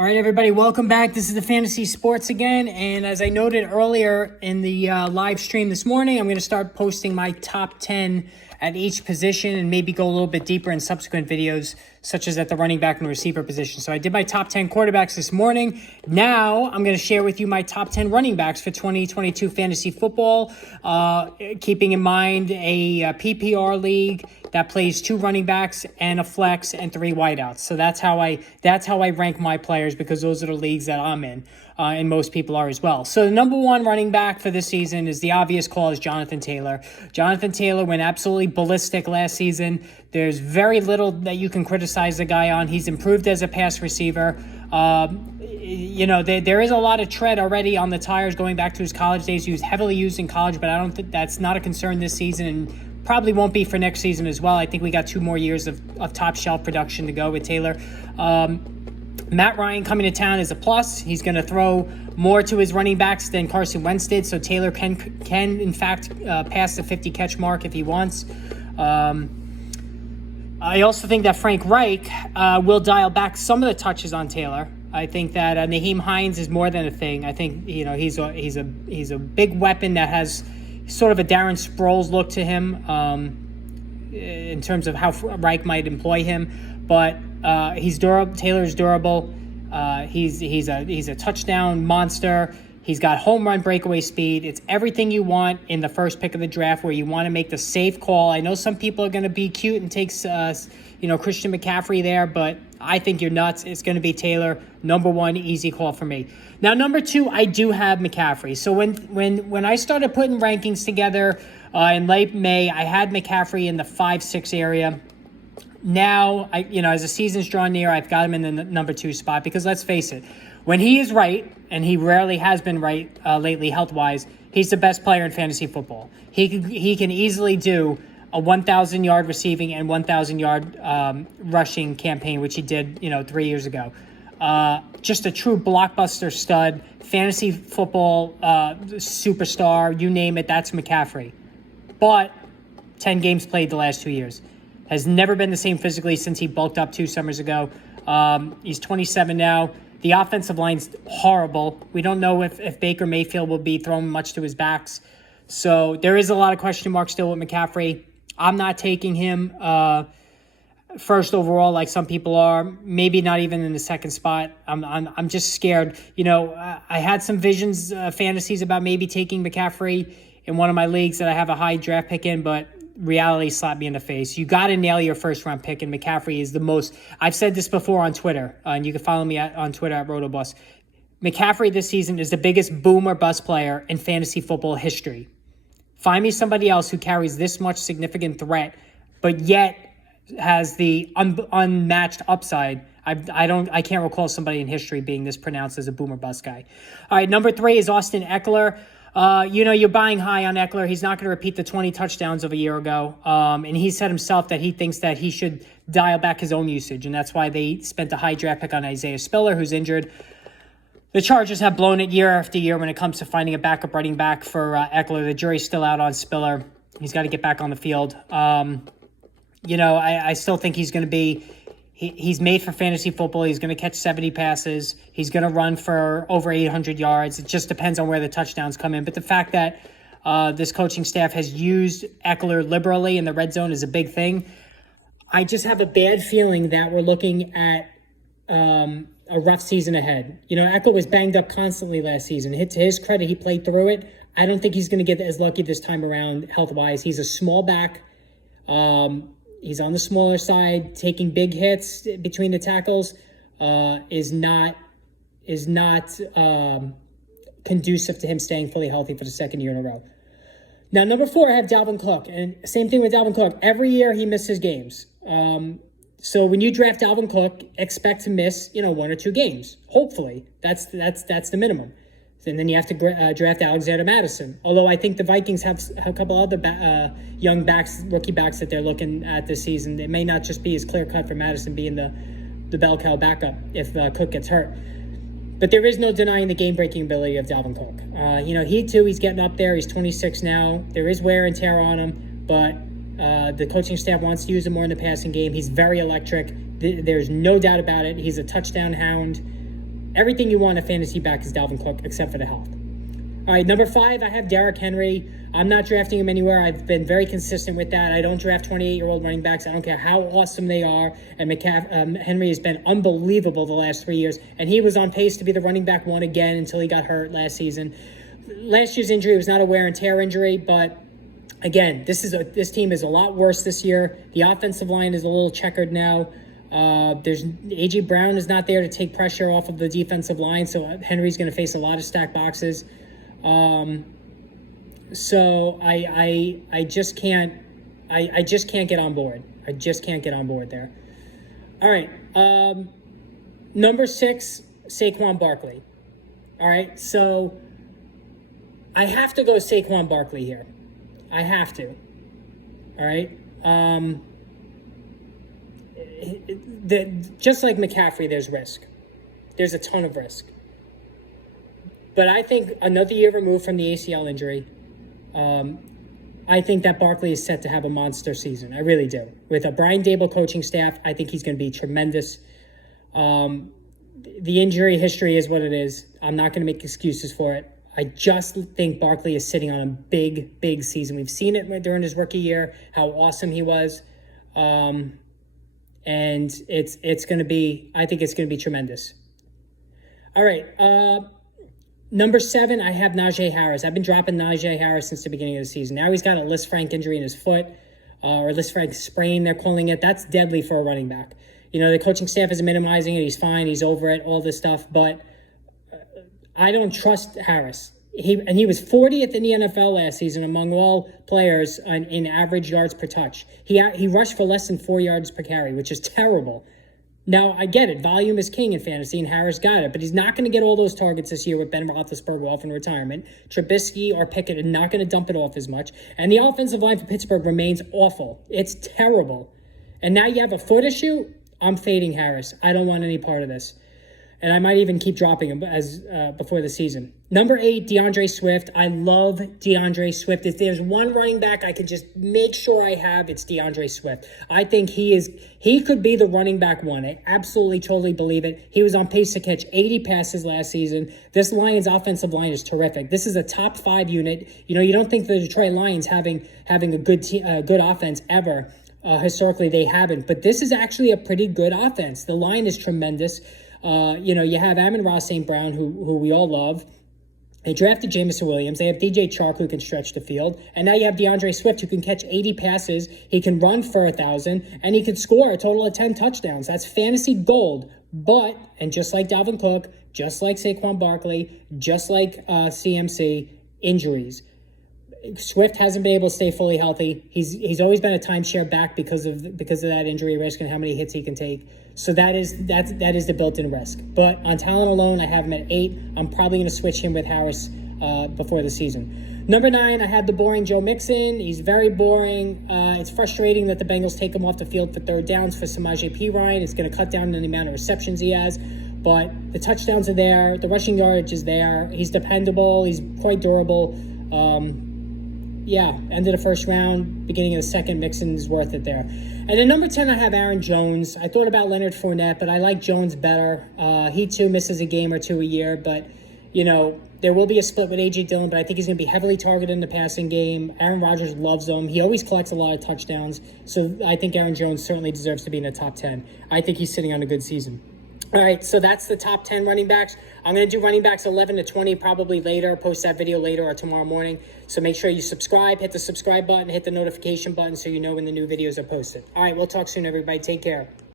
All right, everybody, welcome back. This is the Fantasy Sports again. And as I noted earlier in the live stream this morning, I'm going to start posting my top 10 at each position and maybe go a little bit deeper in subsequent videos, such as at the running back and receiver position. So I did my top 10 quarterbacks this morning. Now I'm going to share with you my top 10 running backs for 2022 fantasy football, keeping in mind a PPR league that plays 2 running backs and a flex and 3 wideouts. So that's how I rank my players, because those are the leagues that I'm in, and most people are as well. So the number 1 running back for this season is the obvious call, is Jonathan Taylor. Jonathan Taylor went absolutely ballistic last season. There's very little that you can criticize the guy on. He's improved as a pass receiver. There is a lot of tread already on the tires going back to his college days. He was heavily used in college, but I don't think that's not a concern this season, and probably won't be for next season as well. I think we got 2 more years of top shelf production to go with Taylor. Matt Ryan coming to town is a plus. He's going to throw more to his running backs than Carson Wentz did, so Taylor can in fact pass the 50 catch mark if he wants. I also think that Frank Reich will dial back some of the touches on Taylor. I think that Nyheim Hines is more than a thing. I think he's a big weapon that has sort of a Darren Sproles look to him in terms of how Reich might employ him, but he's durable. Taylor's durable. He's a touchdown monster. He's got home run breakaway speed. It's everything you want in the first pick of the draft, where you want to make the safe call. I know some people are going to be cute and take Christian McCaffrey there, but I think you're nuts. It's going to be Taylor. Number 1, easy call for me. Now, number 2, I do have McCaffrey. So when I started putting rankings together in late May, I had McCaffrey in the 5-6 area. Now, as the season's drawn near, I've got him in the number 2 spot, because let's face it, when he is right, and he rarely has been right lately health-wise, he's the best player in fantasy football. He can easily do a 1,000-yard receiving and 1,000-yard rushing campaign, which he did, 3 years ago. Just a true blockbuster stud, fantasy football superstar, you name it, that's McCaffrey. But 10 games played the last 2 years. Has never been the same physically since he bulked up 2 summers ago. He's 27 now. The offensive line's horrible. We don't know if Baker Mayfield will be throwing much to his backs. So there is a lot of question marks still with McCaffrey. I'm not taking him first overall like some people are. Maybe not even in the second spot. I'm just scared. I had some visions, fantasies about maybe taking McCaffrey in one of my leagues that I have a high draft pick in, but reality slapped me in the face. You got to nail your first round pick, and McCaffrey is the most. I've said this before on Twitter, and you can follow me on Twitter at Rotobus. McCaffrey this season is the biggest boom or bust player in fantasy football history. Find me somebody else who carries this much significant threat, but yet has the unmatched upside. I can't recall somebody in history being this pronounced as a boom or bust guy. All right, number 3 is Austin Eckler. You're buying high on Eckler. He's not going to repeat the 20 touchdowns of a year ago. And he said himself that he thinks that he should dial back his own usage. And that's why they spent a high draft pick on Isaiah Spiller, who's injured. The Chargers have blown it year after year when it comes to finding a backup running back for Eckler. The jury's still out on Spiller. He's got to get back on the field. I still think he's going to be... He's made for fantasy football. He's going to catch 70 passes. He's going to run for over 800 yards. It just depends on where the touchdowns come in. But the fact that this coaching staff has used Eckler liberally in the red zone is a big thing. I just have a bad feeling that we're looking at a rough season ahead. Eckler was banged up constantly last season. To his credit, he played through it. I don't think he's going to get as lucky this time around health-wise. He's a small back. He's on the smaller side. Taking big hits between the tackles is not conducive to him staying fully healthy for the second year in a row. Now, number 4, I have Dalvin Clock. And same thing with Dalvin Clock. Every year he misses games. So when you draft Dalvin Cook, expect to miss, 1 or 2 games. Hopefully, that's the minimum. And then you have to draft Alexander Madison. Although I think the Vikings have a couple other young backs, rookie backs that they're looking at this season. It may not just be as clear cut for Madison being the bell cow backup if Cook gets hurt. But there is no denying the game-breaking ability of Dalvin Cook. He's getting up there. He's 26 now. There is wear and tear on him, but the coaching staff wants to use him more in the passing game. He's very electric. There's no doubt about it. He's a touchdown hound. Everything you want a fantasy back is Dalvin Clock, except for the health. All right, number 5, I have Derrick Henry. I'm not drafting him anywhere. I've been very consistent with that. I don't draft 28-year-old running backs. I don't care how awesome they are. And Henry has been unbelievable the last 3 years. And he was on pace to be the running back 1 again until he got hurt last season. Last year's injury was not a wear and tear injury, but again, this team is a lot worse this year. The offensive line is a little checkered now. There's A.J. Brown is not there to take pressure off of the defensive line, so Henry's going to face a lot of stacked boxes. So I just can't get on board. I just can't get on board there. All right. Number 6, Saquon Barkley. All right. So I have to go Saquon Barkley here. I have to. All right. Just like McCaffrey, there's risk. There's a ton of risk. But I think another year removed from the ACL injury, I think that Barkley is set to have a monster season. I really do. With a Brian Daboll coaching staff, I think he's going to be tremendous. The injury history is what it is. I'm not going to make excuses for it. I just think Barkley is sitting on a big, big season. We've seen it during his rookie year, how awesome he was. And it's going to be, I think it's going to be tremendous. All right. Number 7, I have Najee Harrah. I've been dropping Najee Harrah since the beginning of the season. Now he's got a Lisfranc injury in his foot, or Lisfranc sprain, they're calling it. That's deadly for a running back. You know, the coaching staff is minimizing it. He's fine. He's over it, all this stuff. But I don't trust Harris. He was 40th in the NFL last season among all players in average yards per touch. He rushed for less than 4 yards per carry, which is terrible. Now, I get it. Volume is king in fantasy, and Harris got it. But he's not going to get all those targets this year with Ben Roethlisberger off in retirement. Trubisky or Pickett are not going to dump it off as much. And the offensive line for Pittsburgh remains awful. It's terrible. And now you have a foot issue? I'm fading Harris. I don't want any part of this. And I might even keep dropping him before the season. Number 8, Deandre Swift. I love Deandre Swift. If there's one running back I can just make sure I have, it's Deandre Swift. I think he could be the running back 1. I absolutely, totally believe it. He was on pace to catch 80 passes last season. This Lions offensive line is terrific. This is a top 5 unit. You know, you don't think the Detroit Lions having a good offense ever. Historically, they haven't. But this is actually a pretty good offense. The line is tremendous. You have Amon-Ra St. Brown, who we all love. They drafted Jameson Williams. They have DJ Chark, who can stretch the field. And now you have DeAndre Swift, who can catch 80 passes. He can run for 1,000, and he can score a total of 10 touchdowns. That's fantasy gold. But, and just like Dalvin Cook, just like Saquon Barkley, just like CMC, injuries. Swift hasn't been able to stay fully healthy. He's always been a timeshare back because of that injury risk and how many hits he can take. So that is the built-in risk. But on talent alone, I have him at 8. I'm probably going to switch him with Harris before the season. Number 9, I have the boring Joe Mixon. He's very boring. It's frustrating that the Bengals take him off the field for third downs for Samaje Perine. It's going to cut down on the amount of receptions he has. But the touchdowns are there. The rushing yardage is there. He's dependable. He's quite durable. End of the first round, beginning of the second, Mixon's worth it there. And then number 10, I have Aaron Jones. I thought about Leonard Fournette, but I like Jones better. He too misses a game or 2 a year, but, there will be a split with A.J. Dillon, but I think he's going to be heavily targeted in the passing game. Aaron Rodgers loves him. He always collects a lot of touchdowns, so I think Aaron Jones certainly deserves to be in the top 10. I think he's sitting on a good season. All right, so that's the top 10 running backs. I'm going to do running backs 11 to 20 probably later, post that video later or tomorrow morning. So make sure you subscribe, hit the subscribe button, hit the notification button so you know when the new videos are posted. All right, we'll talk soon, everybody. Take care.